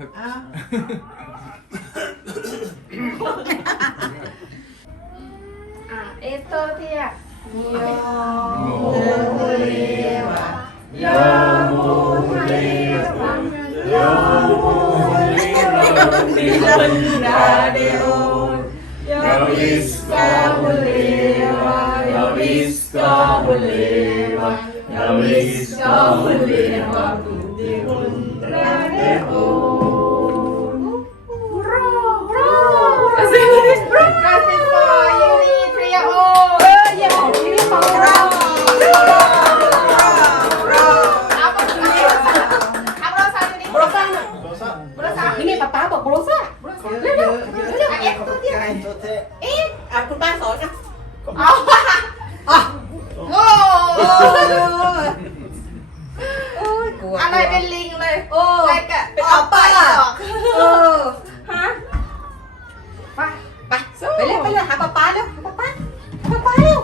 อ้าวอะเอสโตเทียโยโมเลวะโยโมเลวะโยโมเลวะนิลันดาเดโอโยวิสกาโมเลวะโยวิสกาโมเลวะโยวิสกาโมเลวะ kasi เลยไปเลยหาป้าป้าเร็วหาป้าป้าหาป้าป้าเร็ว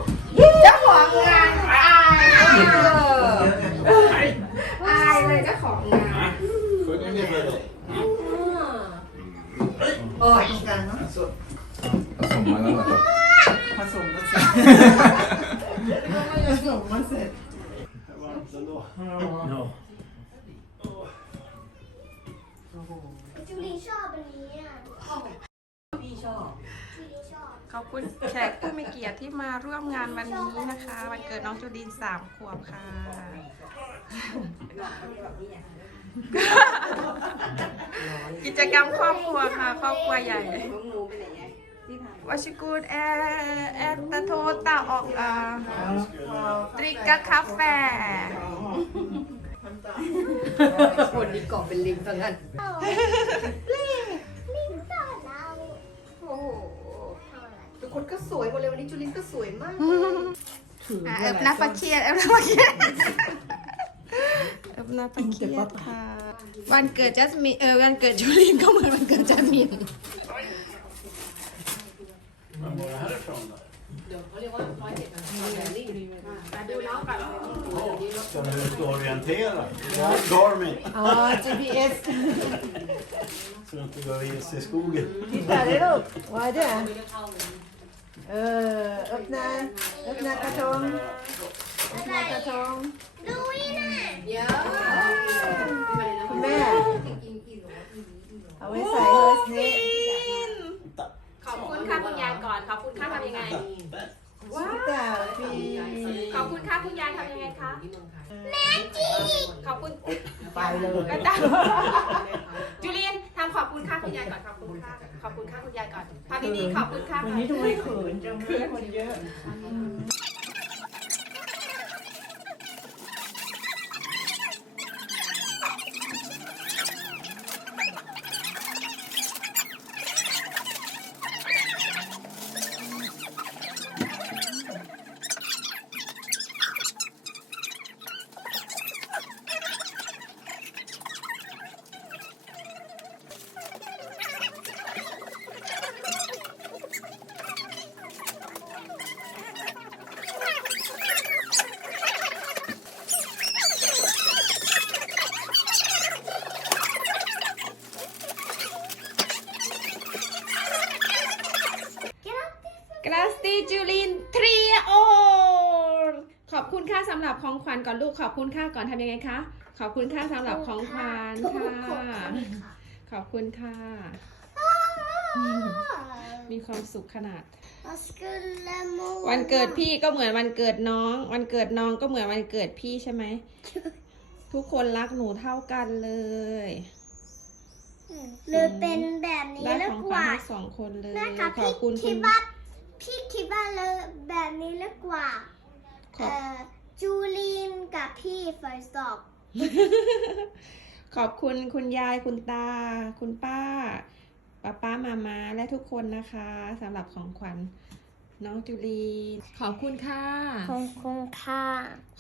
เจ้าของงานอายเอออายเลยเจ้าของงานโอ้ยกันเนาะผสมมาแล้วเหรอผสมมาเสร็จผสมมาเสร็จจูลีชอบอันนี้อะพี่ชอบ จูลีชอบ อบคุณแขกผู้มีเกียรติที่มาร่วมงานวันนี้นะคะ วันเกิดน้องจูดินสามขวบค่ะ กิจกรรมครอบครัวค่ะ ครอบครัวใหญ่ของหนูไปไหนไงที่ทำวชิกูดแอร์แอร์ตะโทตาออกอ่าตริกาคาเฟ่คนนี้เกาะเป็นลิงทั้งนั้นนี่ คนก็สวยหมดเลยวันนี้จุลินก็สวยมากอะเอิบนาปะเคียดเอิบนาปะเคียดเอิบนาปะเคียดค่ะ วันเกิดจัสมินเออวันเกิดจูลินก็เหมือนวันเกิดจัสมินเดี๋ยวเขาเรียกว่าร้อยเด็ดอะแบลลี่ดูน้องก่อน Ska du ut och orientera? Ja, Garmin. อ๋อ GPS Så du inte går vilse i skogen. ทิตาเลยลู กว่าเอออ öppna öppna kartong öppna kartong ดูนี่นะเยอะคุณแม่ เอาไว้ใส่เฮิร์สนี้ขอบคุณค่ะคุณยายก่อน ขอบคุณค่ะทำยังไง ว้าวฟีขอบคุณค่ะคุณยายทำยังไงคะ แมจิขอบคุณไปเลยก็ได้จูเลีย คุณค่ะคุณยายก่อนขอบคุณค่ะขอบคุณค่ะคุณยายก่อนทำดีๆขอบคุณค่ะวันนี้ทำไมเขินจังเลยคนเยอะ กราสตีจูลินทรีโอขอบคุณค่ะสำหรับของขวัญก่อนลูกขอบคุณค่ะก่อนทำยังไงคะ ขอบคุณค่ะสำหรับของขวัญค่ะ ขอบคุณค่ะ มีความสุขขนาด Vad skulle mor วันเกิดพี่ก็เหมือนวันเกิดน้อง วันเกิดน้องก็เหมือนวันเกิดพี่ใช่ไหม ทุกคนรักหนูเท่ากันเลยหรือเป็นแบบนี้ได้หรืขอองกขวัญว่าทั้งสองคนเลยแม่คะขอพี่บคุณคิคุดณว่าพี่คิดว่า เลยแบบนี้หรือกว่าขอบ เอ่อจูลีนกับพี่ first stop ขอบคุณคุณยายคุณตา คุณป้าป้าป้ามามาและทุกคนนะคะสำหรับของขวัญน้องจูลีขอบคุณค่ะ ขอบคุณค่ะ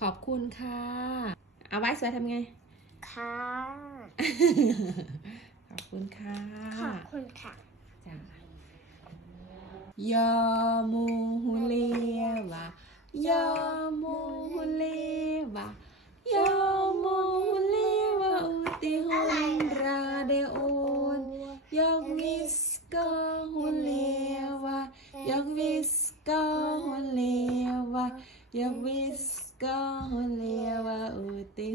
ขอบคุณค่ะ เอาไว้สวยทำไง ค่ะ ขอบคุณค่ะขอบคุณค่ะ จ้ะ Yo mu leva, yo mu yo mu uti hundra de on. Jag viska hon leva, jag viska hon leva, jag hon leva uti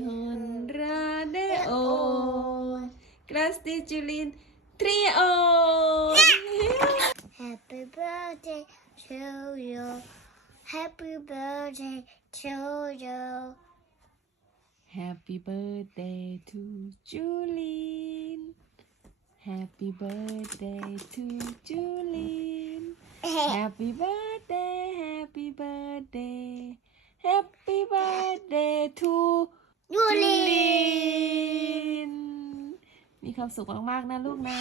de on. Grattis Julin, tre år! Happy birthday to you. Happy birthday to you. Happy birthday to Julin Happy birthday to Julin Happy birthday Happy birthday Happy birthday to Julin ลิน มีความสุขมาก ๆ นะลูกนะ